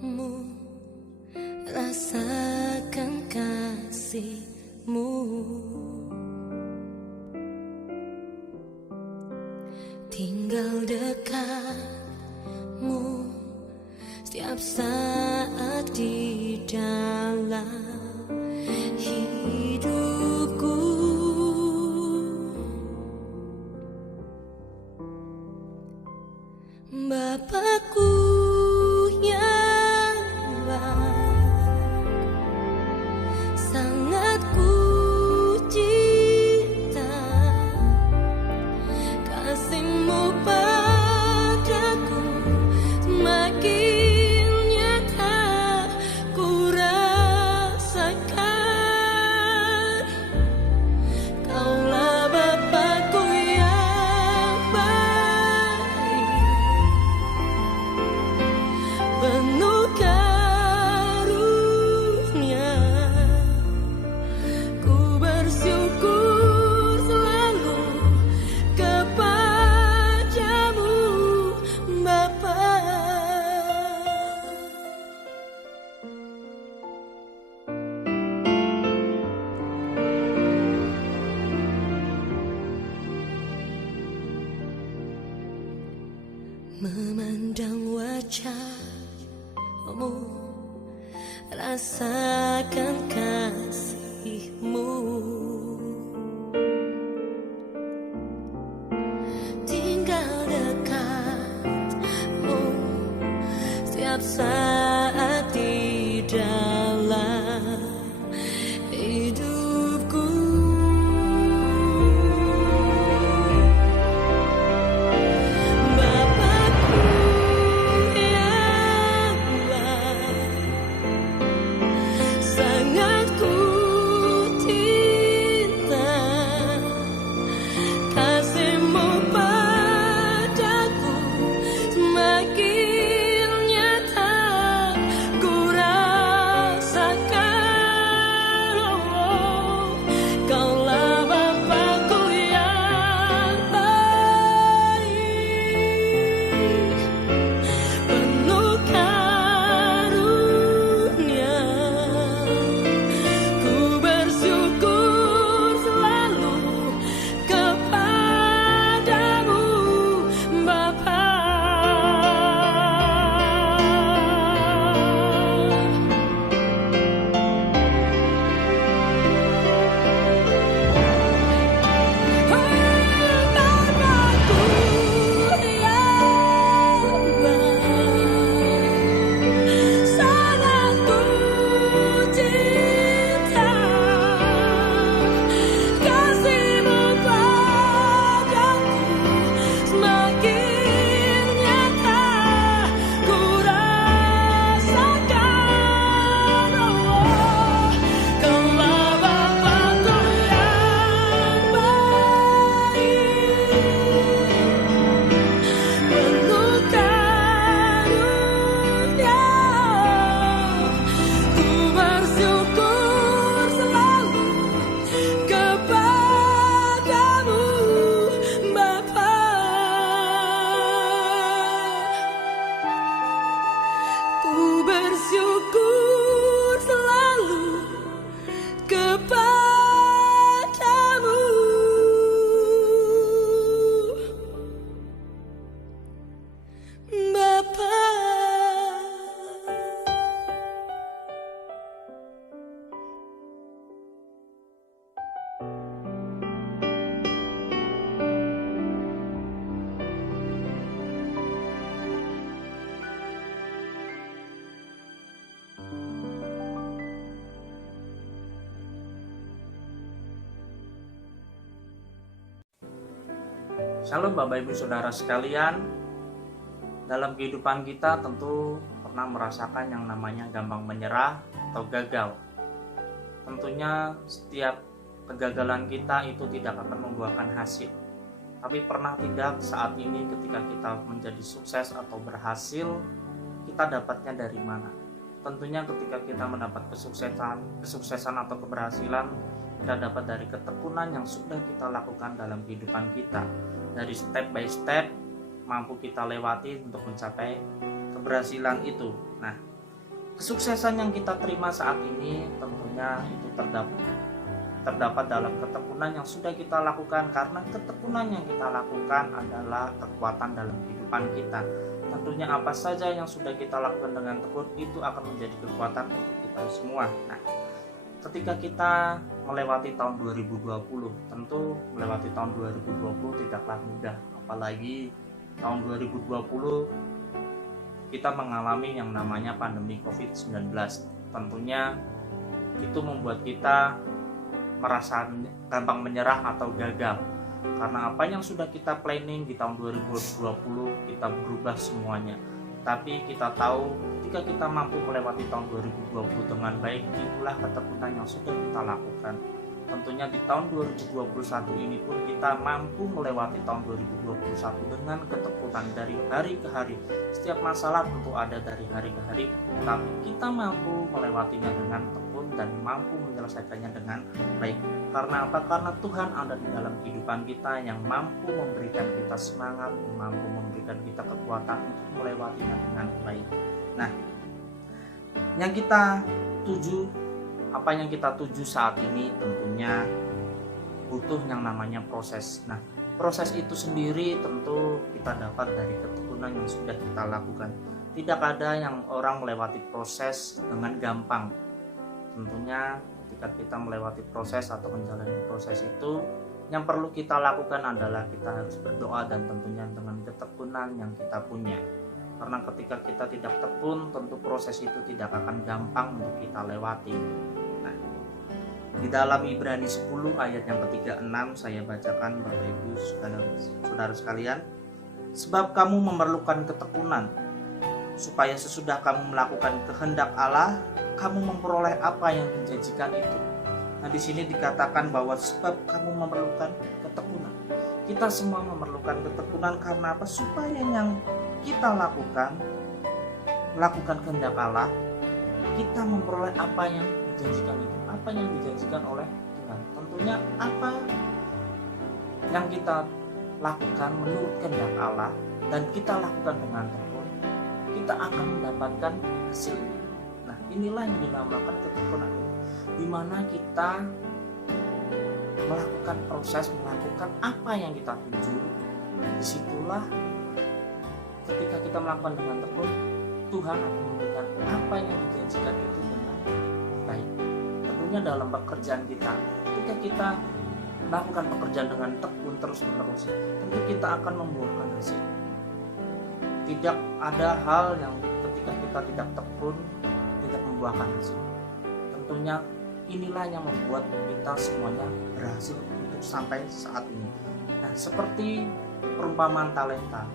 mu, rasakan kasihmu. Tinggal dekatmu setiap saat di dalam hidupku. Bapakku yang baik, sangat ku cinta. Kasih-Mu padaku semakin nyata ku rasakan. Kaulah Bapakku yang baik, penuh karunia. Ku bersyukur selalu kepadamu, Bapa. Memandang wajah-Mu, rasakan kasih-Mu. Tinggal dekat-Mu setiap saat di dalam hidupku. Bapakku yang baik, sangat ku cinta. Kasih-Mu padaku semakin nyata ku rasakan. Kaulah Bapakku yang baik, penuh karunia. Ku bersyukur selalu kepadamu, Bapa. Bapakku yang baik, sangat ku cinta. Kasih-Mu padaku semakin nyata ku rasakan. Kaulah Bapakku yang baik, penuh karunia. Ku bersyukur selalu kepadamu, Bapa. Ku bersyukur selalu kepadamu, Bapa. Shalom Bapak Ibu Saudara sekalian. Dalam kehidupan kita tentu pernah merasakan yang namanya gampang menyerah atau gagal. Tentunya setiap kegagalan kita itu tidak akan membuahkan hasil. Tapi pernah tidak saat ini ketika kita menjadi sukses atau berhasil, kita dapatnya dari mana? Tentunya ketika kita mendapat kesuksesan atau keberhasilan, kita dapat dari ketekunan yang sudah kita lakukan dalam kehidupan kita. Dari step by step mampu kita lewati untuk mencapai keberhasilan itu. Nah, Kesuksesan yang kita terima saat ini tentunya itu terdapat dalam ketekunan yang sudah kita lakukan, karena ketekunan yang kita lakukan adalah kekuatan dalam kehidupan kita. Tentunya apa saja yang sudah kita lakukan dengan tekun itu akan menjadi kekuatan untuk kita semua. Nah, ketika kita melewati tahun 2020, tentu melewati tahun 2020 tidaklah mudah, apalagi tahun 2020 kita mengalami yang namanya pandemi COVID-19. Tentunya itu membuat kita merasa gampang menyerah atau gagal, karena apa yang sudah kita planning di tahun 2020 kita berubah semuanya. Tapi kita tahu ketika kita mampu melewati tahun 2020 dengan baik, itulah ketekunan yang sudah kita lakukan. Tentunya di tahun 2021 ini pun kita mampu melewati tahun 2021 dengan ketekunan dari hari ke hari. Setiap masalah tentu ada dari hari ke hari, tapi kita mampu melewatinya dengan tekun dan mampu menyelesaikannya dengan baik. Karena apa? Karena Tuhan ada di dalam kehidupan kita yang mampu memberikan kita semangat, mampu memberikan kita kekuatan untuk melewatinya dengan baik. Nah, yang kita tuju, apa yang kita tuju saat ini tentunya butuh yang namanya proses. Nah, proses itu sendiri tentu kita dapat dari ketekunan yang sudah kita lakukan. Tidak ada yang orang melewati proses dengan gampang. Tentunya ketika kita melewati proses atau menjalani proses itu, yang perlu kita lakukan adalah kita harus berdoa dan tentunya dengan ketekunan yang kita punya. Karena ketika kita tidak tekun, tentu proses itu tidak akan gampang untuk kita lewati. Nah, di dalam Ibrani 10 ayat yang ke-36 saya bacakan, Bapak Ibu saudara sekalian. Sebab kamu memerlukan ketekunan, supaya sesudah kamu melakukan kehendak Allah, kamu memperoleh apa yang dijanjikan itu. Nah, di sini dikatakan bahwa sebab kamu memerlukan ketekunan. Kita semua memerlukan ketekunan karena apa? Supaya yang kita lakukan kehendak Allah, kita memperoleh apa yang dijanjikan itu. Apa yang dijanjikan oleh Tuhan. Tentunya apa yang kita lakukan menurut kehendak Allah dan kita lakukan dengan tekun, kita akan mendapatkan hasilnya. Nah, inilah yang dinamakan ketekunan, di mana kita melakukan proses, melakukan apa yang kita tuju. Disitulah ketika kita melakukan dengan tekun, Tuhan akan memberikan apa yang dijanjikan itu dengan baik. Tentunya dalam pekerjaan kita, ketika kita melakukan pekerjaan dengan tekun terus-menerus, tentu kita akan membuahkan hasil. Tidak ada hal yang ketika kita tidak tekun tidak membuahkan hasil. Tentunya inilah yang membuat kita semuanya berhasil untuk sampai saat ini. Nah, seperti perumpamaan talenta,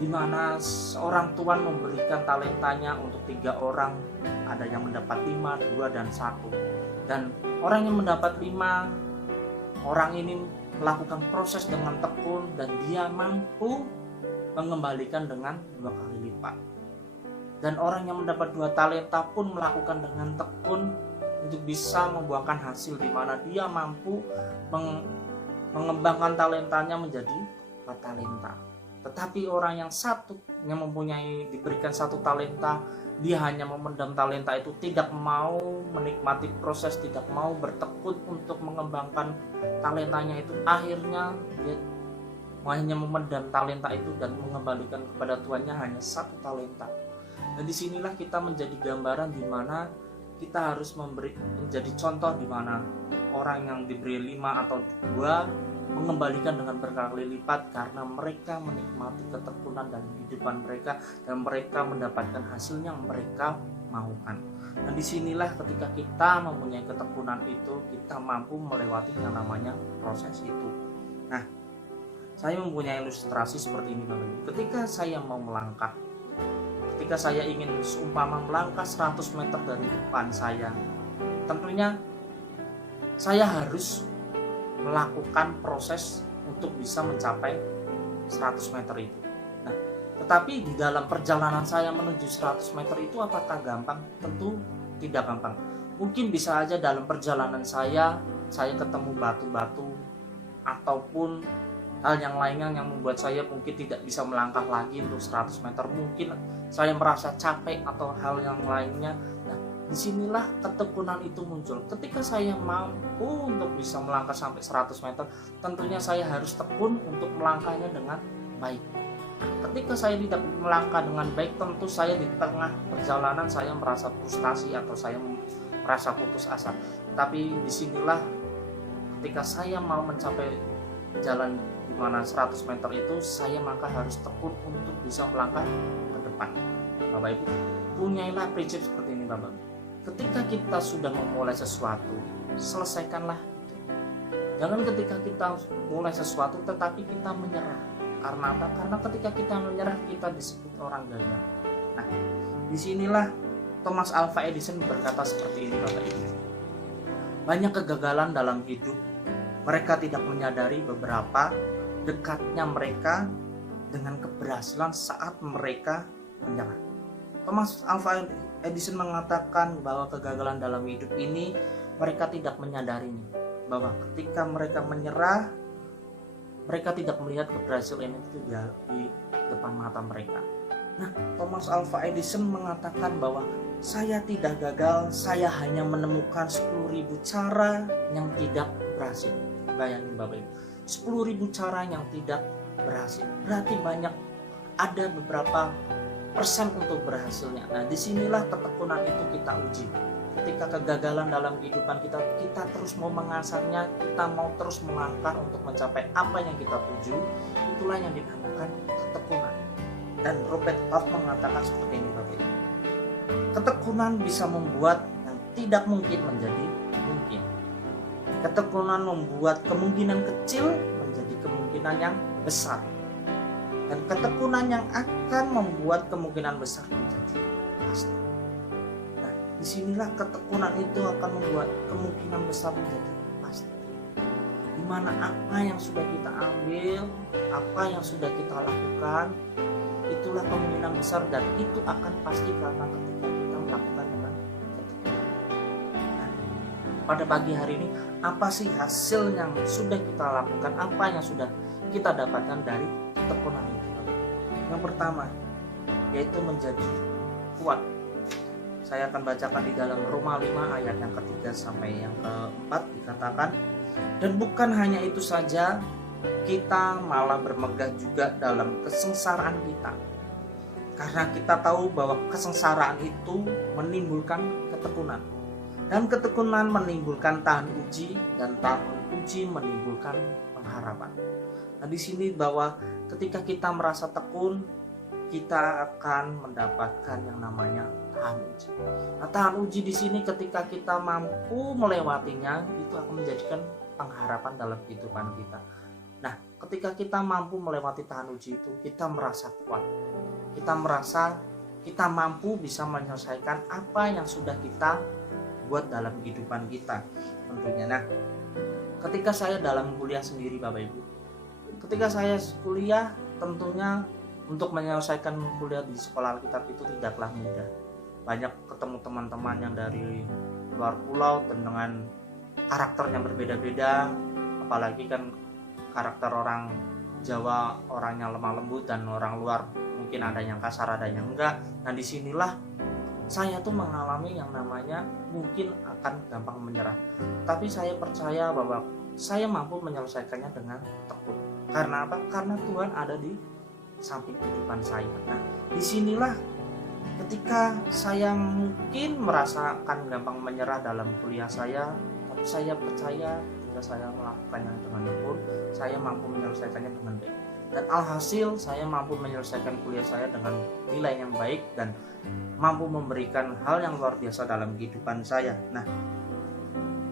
di mana seorang tuan memberikan talentanya untuk 3 orang, ada yang mendapat 5, 2, dan 1. Dan orang yang mendapat 5, orang ini melakukan proses dengan tekun dan dia mampu mengembalikan dengan 2 kali lipat. Dan orang yang mendapat 2 talenta pun melakukan dengan tekun untuk bisa membuahkan hasil, di mana dia mampu mengembangkan talentanya menjadi 4 talenta. Tetapi orang yang satu yang diberikan 1 talenta, dia hanya memendam talenta itu, tidak mau menikmati proses, tidak mau bertekun untuk mengembangkan talentanya itu. Akhirnya dia hanya memendam talenta itu dan mengembalikan kepada tuannya hanya 1 talenta. Dan disinilah kita menjadi gambaran di mana kita harus menjadi contoh, di mana orang yang diberi 5 atau 2 mengembalikan dengan berkali lipat karena mereka menikmati ketekunan dan kehidupan mereka dan mereka mendapatkan hasil yang mereka maukan. Dan disinilah ketika kita mempunyai ketekunan itu, kita mampu melewati yang namanya proses itu. Nah, saya mempunyai ilustrasi seperti ini, Bapak. Ketika saya mau melangkah, ketika saya ingin seumpama melangkah 100 meter dari depan saya, tentunya saya harus melakukan proses untuk bisa mencapai 100 meter itu. Nah, tetapi di dalam perjalanan saya menuju 100 meter itu apakah gampang? Tentu tidak gampang. Mungkin bisa aja dalam perjalanan saya ketemu batu-batu ataupun hal yang lainnya yang membuat saya mungkin tidak bisa melangkah lagi untuk 100 meter, mungkin saya merasa capek atau hal yang lainnya. Nah, disinilah ketekunan itu muncul. Ketika saya mampu untuk bisa melangkah sampai 100 meter, tentunya saya harus tekun untuk melangkahnya dengan baik. Ketika saya tidak melangkah dengan baik, tentu saya di tengah perjalanan saya merasa frustasi atau saya merasa putus asa. Tapi disinilah ketika saya mau mencapai jalan di mana 100 meter itu, saya maka harus tekun untuk bisa melangkah ke depan. Bapak Ibu, punyailah prinsip seperti ini Bapak. Ketika kita sudah memulai sesuatu, selesaikanlah itu. Jangan ketika kita mulai sesuatu tetapi kita menyerah. Karena apa? Karena ketika kita menyerah, kita disebut orang gagal. Nah, disinilah Thomas Alva Edison berkata seperti ini Bapak Ibu. Banyak kegagalan dalam hidup, mereka tidak menyadari beberapa dekatnya mereka dengan keberhasilan saat mereka menyerah. Thomas Alva Edison mengatakan bahwa kegagalan dalam hidup ini mereka tidak menyadarinya, bahwa ketika mereka menyerah, mereka tidak melihat keberhasilan itu di depan mata mereka. Nah, Thomas Alva Edison mengatakan bahwa saya tidak gagal, saya hanya menemukan 10.000 cara yang tidak berhasil. Bayangin Bapak Ibu, 10.000 cara yang tidak berhasil. Berarti banyak, ada beberapa persen untuk berhasilnya. Nah, disinilah ketekunan itu kita uji. Ketika kegagalan dalam kehidupan kita, kita terus mau mengasahnya, kita mau terus melangkah untuk mencapai apa yang kita tuju. Itulah yang dinamakan ketekunan. Dan Robert Hoff mengatakan seperti ini Bapak Ibu. Ketekunan bisa membuat yang tidak mungkin menjadi mungkin. Ketekunan membuat kemungkinan kecil menjadi kemungkinan yang besar. Dan ketekunan yang akan membuat kemungkinan besar menjadi pasti. Nah, disinilah ketekunan itu akan membuat kemungkinan besar menjadi pasti. Dimana apa yang sudah kita ambil, apa yang sudah kita lakukan, itulah kemungkinan besar dan itu akan pasti karena ketika kita melakukan dengan ketekunan. Nah, pada pagi hari ini, apa sih hasil yang sudah kita lakukan, apa yang sudah kita dapatkan dari ketekunan itu? Yang pertama, yaitu menjadi kuat. Saya akan bacakan di dalam Roma 5 ayat yang ketiga sampai yang keempat, dikatakan, dan bukan hanya itu saja, kita malah bermegah juga dalam kesengsaraan kita. Karena kita tahu bahwa kesengsaraan itu menimbulkan ketekunan. Dan ketekunan menimbulkan tahan uji, dan tahan uji menimbulkan pengharapan. Nah, di sini bahwa ketika kita merasa tekun, kita akan mendapatkan yang namanya tahan uji. Nah, tahan uji di sini ketika kita mampu melewatinya, itu akan menjadikan pengharapan dalam kehidupan kita. Nah, ketika kita mampu melewati tahan uji itu, kita merasa kuat. Kita merasa kita mampu bisa menyelesaikan apa yang sudah kita buat dalam kehidupan kita tentunya. Nah, ketika saya dalam kuliah sendiri Bapak Ibu, ketika saya kuliah, tentunya untuk menyelesaikan kuliah di sekolah Alkitab itu tidaklah mudah. Banyak ketemu teman-teman yang dari luar pulau dan dengan karakter yang berbeda-beda, apalagi kan karakter orang Jawa, orangnya lemah lembut, dan orang luar mungkin ada yang kasar, ada yang enggak. Nah, disinilah saya tuh mengalami yang namanya mungkin akan gampang menyerah. Tapi saya percaya bahwa saya mampu menyelesaikannya dengan tekun. Karena apa? Karena Tuhan ada di samping kehidupan saya. Nah, disinilah ketika saya mungkin merasakan gampang menyerah dalam kuliah saya, tapi saya percaya jika saya melakukannya dengan tekun, saya mampu menyelesaikannya dengan baik. Dan alhasil saya mampu menyelesaikan kuliah saya dengan nilai yang baik dan mampu memberikan hal yang luar biasa dalam kehidupan saya. Nah,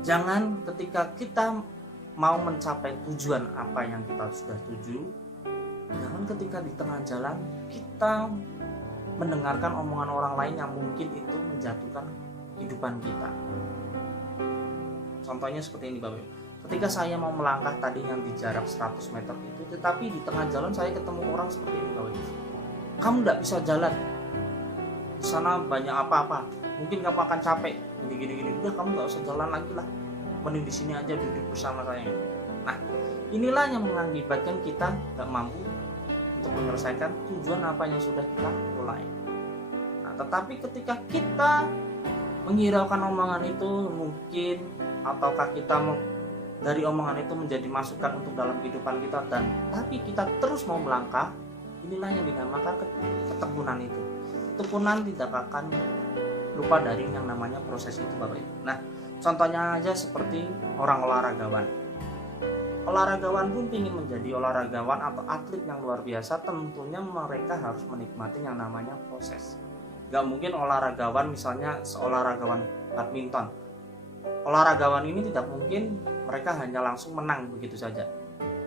jangan ketika kita mau mencapai tujuan apa yang kita sudah tuju, jangan ketika di tengah jalan kita mendengarkan omongan orang lain yang mungkin itu menjatuhkan kehidupan kita. Contohnya seperti ini Bapak. Ketika saya mau melangkah tadi yang di jarak 100 meter itu, tetapi di tengah jalan saya ketemu orang seperti ini Bapak. Kamu tidak bisa jalan, di sana banyak apa-apa, mungkin kamu akan capek, gini. Udah, kamu nggak usah jalan lagi lah, mending di sini aja duduk bersama saya. Nah, inilah yang mengakibatkan kita nggak mampu untuk menyelesaikan tujuan apa yang sudah kita mulai. Nah, tetapi ketika kita menghiraukan omongan itu mungkin, ataukah kita dari omongan itu menjadi masukan untuk dalam kehidupan kita, dan tapi kita terus mau melangkah, inilah yang dinamakan ketekunan itu. Ketekunan tidak akan lupa dari yang namanya proses itu, Bapak Ibu. Nah, contohnya aja seperti orang olahragawan. Olahragawan pun ingin menjadi olahragawan atau atlet yang luar biasa, tentunya mereka harus menikmati yang namanya proses. Gak mungkin olahragawan misalnya seolahragawan badminton, olahragawan ini tidak mungkin mereka hanya langsung menang begitu saja.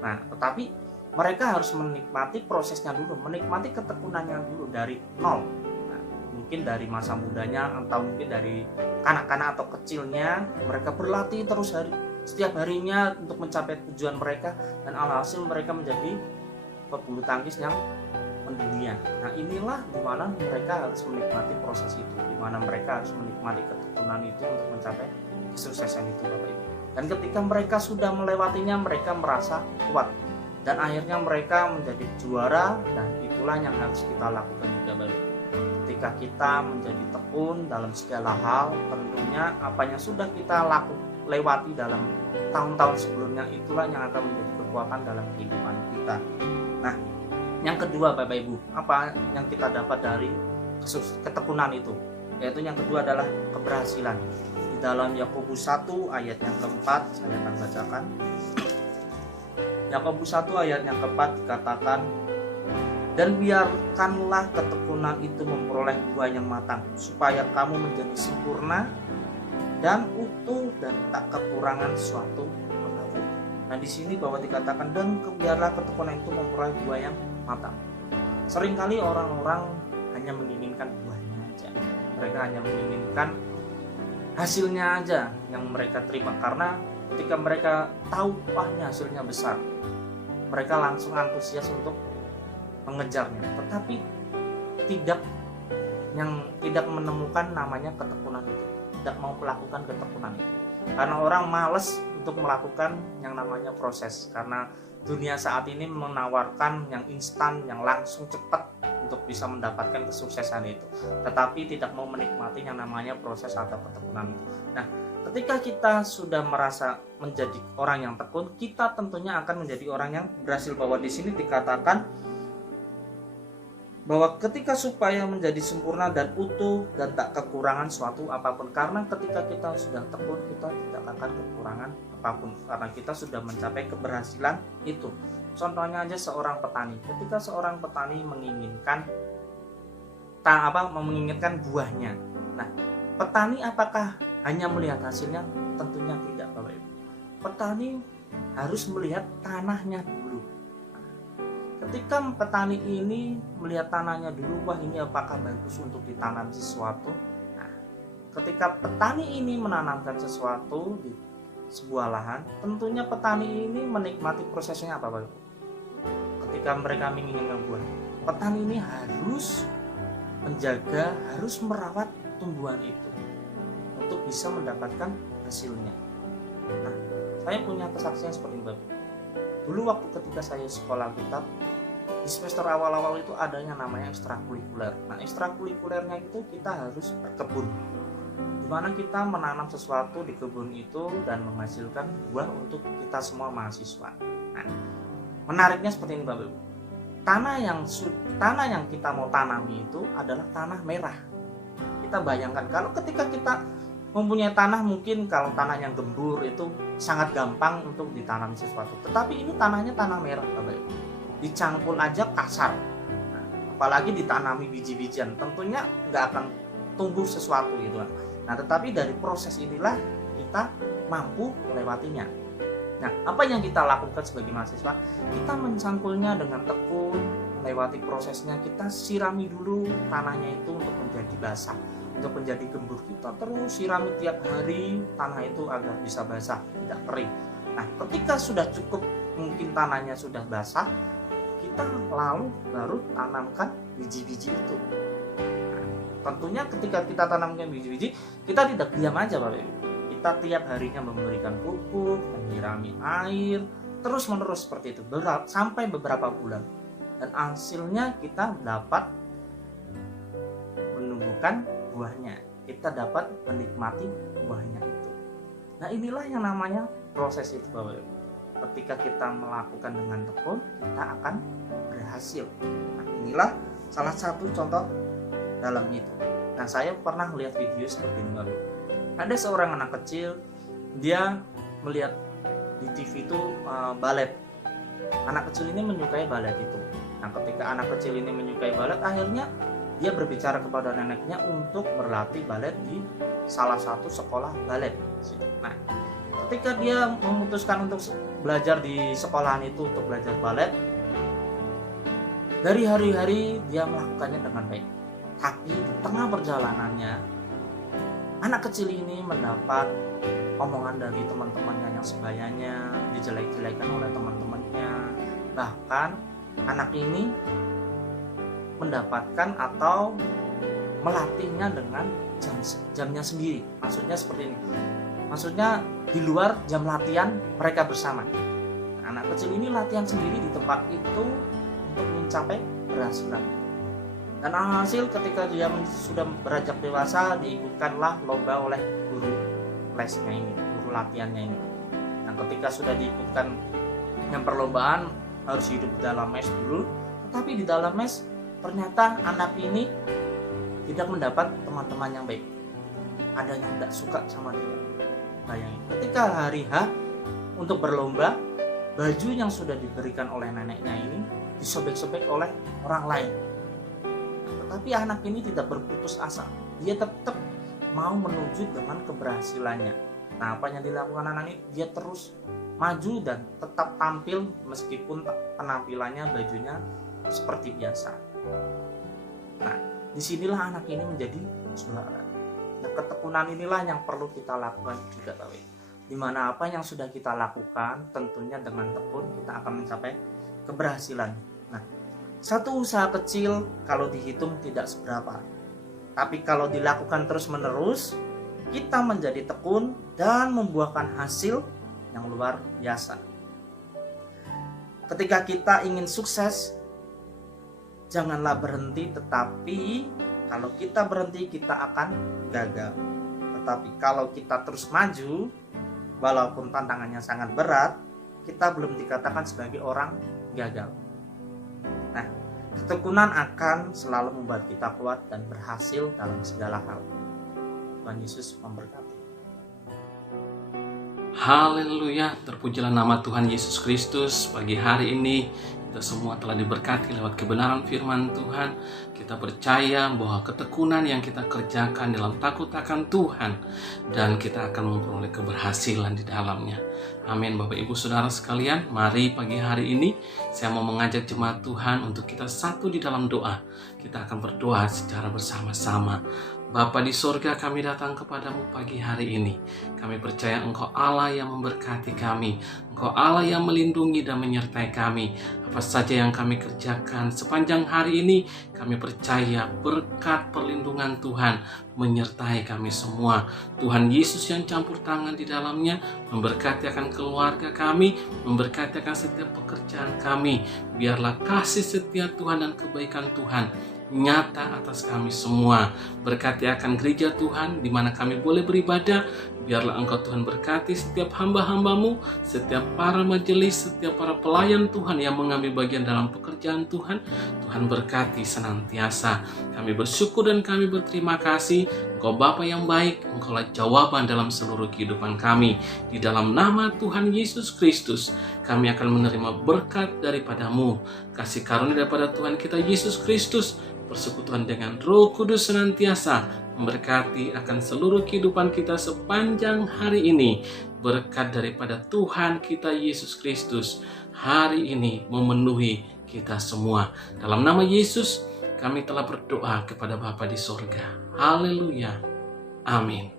Nah, tetapi mereka harus menikmati prosesnya dulu, menikmati ketekunannya dulu dari nol. Nah, mungkin dari masa mudanya atau mungkin dari kanak-kanak atau kecilnya, mereka berlatih terus setiap harinya untuk mencapai tujuan mereka, dan alhasil mereka menjadi pebulu tangkis yang mendunia. Nah, inilah dimana mereka harus menikmati proses itu, dimana mereka harus menikmati ketekunan itu untuk mencapai kesuksesan itu, Bapak Ibu. Dan ketika mereka sudah melewatinya, mereka merasa kuat dan akhirnya mereka menjadi juara. Dan itulah yang harus kita lakukan juga, Bapak Ibu. Ketika kita menjadi tekun dalam segala hal, tentunya apa yang sudah kita lewati dalam tahun-tahun sebelumnya, itulah yang akan menjadi kekuatan dalam kehidupan kita. Nah, yang kedua, Bapak Ibu, apa yang kita dapat dari ketekunan itu? Yaitu yang kedua adalah keberhasilan. Dalam Yakobus 1 ayat yang keempat, saya akan bacakan. Yakobus 1 ayat yang keempat dikatakan, dan biarkanlah ketekunan itu memperoleh buah yang matang, supaya kamu menjadi sempurna dan utuh dan tak kekurangan suatu apapun. Nah, di sini bahwa dikatakan dan biarlah ketekunan itu memperoleh buah yang matang. Seringkali orang-orang hanya menginginkan buahnya aja. Mereka hanya menginginkan hasilnya aja yang mereka terima, karena ketika mereka tahu wahnya hasilnya besar, mereka langsung antusias untuk mengejarnya, tetapi tidak menemukan namanya ketekunan itu, tidak mau melakukan ketekunan itu, karena orang malas untuk melakukan yang namanya proses, karena dunia saat ini menawarkan yang instan, yang langsung cepat untuk bisa mendapatkan kesuksesan itu, tetapi tidak mau menikmati yang namanya proses atau ketekunan itu. Nah, ketika kita sudah merasa menjadi orang yang tekun, kita tentunya akan menjadi orang yang berhasil. Bahwa di sini dikatakan bahwa ketika supaya menjadi sempurna dan utuh dan tak kekurangan suatu apapun, karena ketika kita sudah tekun, kita tidak akan kekurangan apapun, karena kita sudah mencapai keberhasilan itu. Contohnya aja seorang petani, ketika seorang petani menginginkan buahnya. Nah, petani apakah hanya melihat hasilnya? Tentunya tidak, Bapak Ibu. Petani harus melihat tanahnya dulu. Nah, ketika petani ini melihat tanahnya dulu, wah ini apakah bagus untuk ditanam sesuatu? Nah, ketika petani ini menanamkan sesuatu di sebuah lahan, tentunya petani ini menikmati prosesnya apa, Bapak Ibu? Ketika mereka menginginkan buah, petani ini harus menjaga, harus merawat tumbuhan itu untuk bisa mendapatkan hasilnya. Nah, saya punya kesaksian seperti ini, Bapak. Dulu waktu ketika saya sekolah kitab, di semester awal-awal itu adanya namanya ekstrakurikuler. Nah, ekstrakurikulernya itu kita harus berkebun, dimana kita menanam sesuatu di kebun itu dan menghasilkan buah untuk kita semua mahasiswa. Nah, menariknya seperti ini, Bapak Ibu. Tanah yang kita mau tanami itu adalah tanah merah. Kita bayangkan kalau ketika kita mempunyai tanah, mungkin kalau tanah yang gembur itu sangat gampang untuk ditanami sesuatu. Tetapi ini tanahnya tanah merah, Bapak Ibu. Dicangkul aja kasar. Nah, apalagi ditanami biji-bijian, tentunya nggak akan tumbuh sesuatu gitu. Nah, tetapi dari proses inilah kita mampu melewatinya. Nah, apa yang kita lakukan sebagai mahasiswa? Kita mencangkulnya dengan tekun, melewati prosesnya. Kita sirami dulu tanahnya itu untuk menjadi basah, untuk menjadi gembur. Kita terus sirami tiap hari tanah itu agar bisa basah, tidak kering. Nah, ketika sudah cukup, mungkin tanahnya sudah basah, kita lalu baru tanamkan biji-biji itu. Nah, tentunya ketika kita tanamkan biji-biji, kita tidak diam aja, Bapak Ibu. Kita tiap harinya memberikan pupuk, menyirami air, terus menerus seperti itu sampai beberapa bulan, dan hasilnya kita dapat menumbuhkan buahnya, kita dapat menikmati buahnya itu. Nah, inilah yang namanya proses itu, Bapak Ibu. Ketika kita melakukan dengan tekun, kita akan berhasil. Nah, inilah salah satu contoh dalam itu. Nah, saya pernah melihat video seperti ini, Bapak Ibu. Ada seorang anak kecil, dia melihat di TV itu balet. Anak kecil ini menyukai balet itu. Nah, ketika anak kecil ini menyukai balet, akhirnya dia berbicara kepada neneknya untuk berlatih balet di salah satu sekolah balet. Nah, ketika dia memutuskan untuk belajar di sekolahan itu untuk belajar balet, dari hari-hari dia melakukannya dengan baik. Tapi di tengah perjalanannya, anak kecil ini mendapat omongan dari teman-temannya yang sebayanya, dijelek-jelekan oleh teman-temannya. Bahkan anak ini mendapatkan atau melatihnya dengan jamnya sendiri. Maksudnya seperti ini. Maksudnya di luar jam latihan mereka bersama. Anak kecil ini latihan sendiri di tempat itu untuk mencapai keberhasilan. Dan hasil ketika dia sudah beranjak dewasa, diikutkanlah lomba oleh guru lesnya ini, guru latihannya ini. Nah, ketika sudah diikutkan yang perlombaan, harus hidup di dalam mes dulu. Tetapi di dalam mes ternyata anak ini tidak mendapat teman-teman yang baik. Ada yang tidak suka sama dia. Bayangin, ketika hari H untuk berlomba, baju yang sudah diberikan oleh neneknya ini disobek-sobek oleh orang lain. Tetapi anak ini tidak berputus asa. Dia tetap mau menuju dengan keberhasilannya. Nah, apa yang dilakukan anak ini? Dia terus maju dan tetap tampil meskipun penampilannya bajunya seperti biasa. Nah, disinilah anak ini menjadi juara. Nah, ketekunan inilah yang perlu kita lakukan juga, Bapak. Dimana apa yang sudah kita lakukan, tentunya dengan tekun kita akan mencapai keberhasilan. Nah, satu usaha kecil kalau dihitung tidak seberapa, tapi kalau dilakukan terus-menerus, kita menjadi tekun dan membuahkan hasil yang luar biasa. Ketika kita ingin sukses, janganlah berhenti, tetapi kalau kita berhenti kita akan gagal. Tetapi kalau kita terus maju, walaupun tantangannya sangat berat, kita belum dikatakan sebagai orang gagal. Nah, ketekunan akan selalu membuat kita kuat dan berhasil dalam segala hal. Tuhan Yesus memberkati. Haleluya, terpujilah nama Tuhan Yesus Kristus. Pagi hari ini kita semua telah diberkati lewat kebenaran firman Tuhan. Kita percaya bahwa ketekunan yang kita kerjakan dalam takut akan Tuhan, dan kita akan memperoleh keberhasilan di dalamnya. Amin. Bapak Ibu Saudara sekalian, mari pagi hari ini saya mau mengajak jemaat Tuhan untuk kita satu di dalam doa. Kita akan berdoa secara bersama-sama. Bapa di sorga, kami datang kepadamu pagi hari ini. Kami percaya Engkau Allah yang memberkati kami. Engkau Allah yang melindungi dan menyertai kami. Apa saja yang kami kerjakan sepanjang hari ini, kami percaya berkat perlindungan Tuhan menyertai kami semua. Tuhan Yesus yang campur tangan di dalamnya, memberkati akan keluarga kami, memberkati akan setiap pekerjaan kami. Biarlah kasih setia Tuhan dan kebaikan Tuhan nyata atas kami semua. Berkati akan gereja Tuhan di mana kami boleh beribadah. Biarlah Engkau Tuhan berkati setiap hamba-hambamu, setiap para majelis, setiap para pelayan Tuhan yang mengambil bagian dalam pekerjaan Tuhan. Tuhan berkati senantiasa. Kami bersyukur dan kami berterima kasih. Engkau Bapa yang baik, Engkaulah jawaban dalam seluruh kehidupan kami. Di dalam nama Tuhan Yesus Kristus, kami akan menerima berkat daripadamu. Kasih karunia daripada Tuhan kita Yesus Kristus, persekutuan dengan Roh Kudus senantiasa memberkati akan seluruh kehidupan kita sepanjang hari ini. Berkat daripada Tuhan kita Yesus Kristus hari ini memenuhi kita semua. Dalam nama Yesus kami telah berdoa kepada Bapa di sorga. Haleluya. Amin.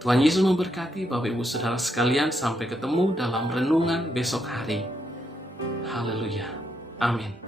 Tuhan Yesus memberkati Bapak Ibu Saudara sekalian. Sampai ketemu dalam renungan besok hari. Haleluya. Amin.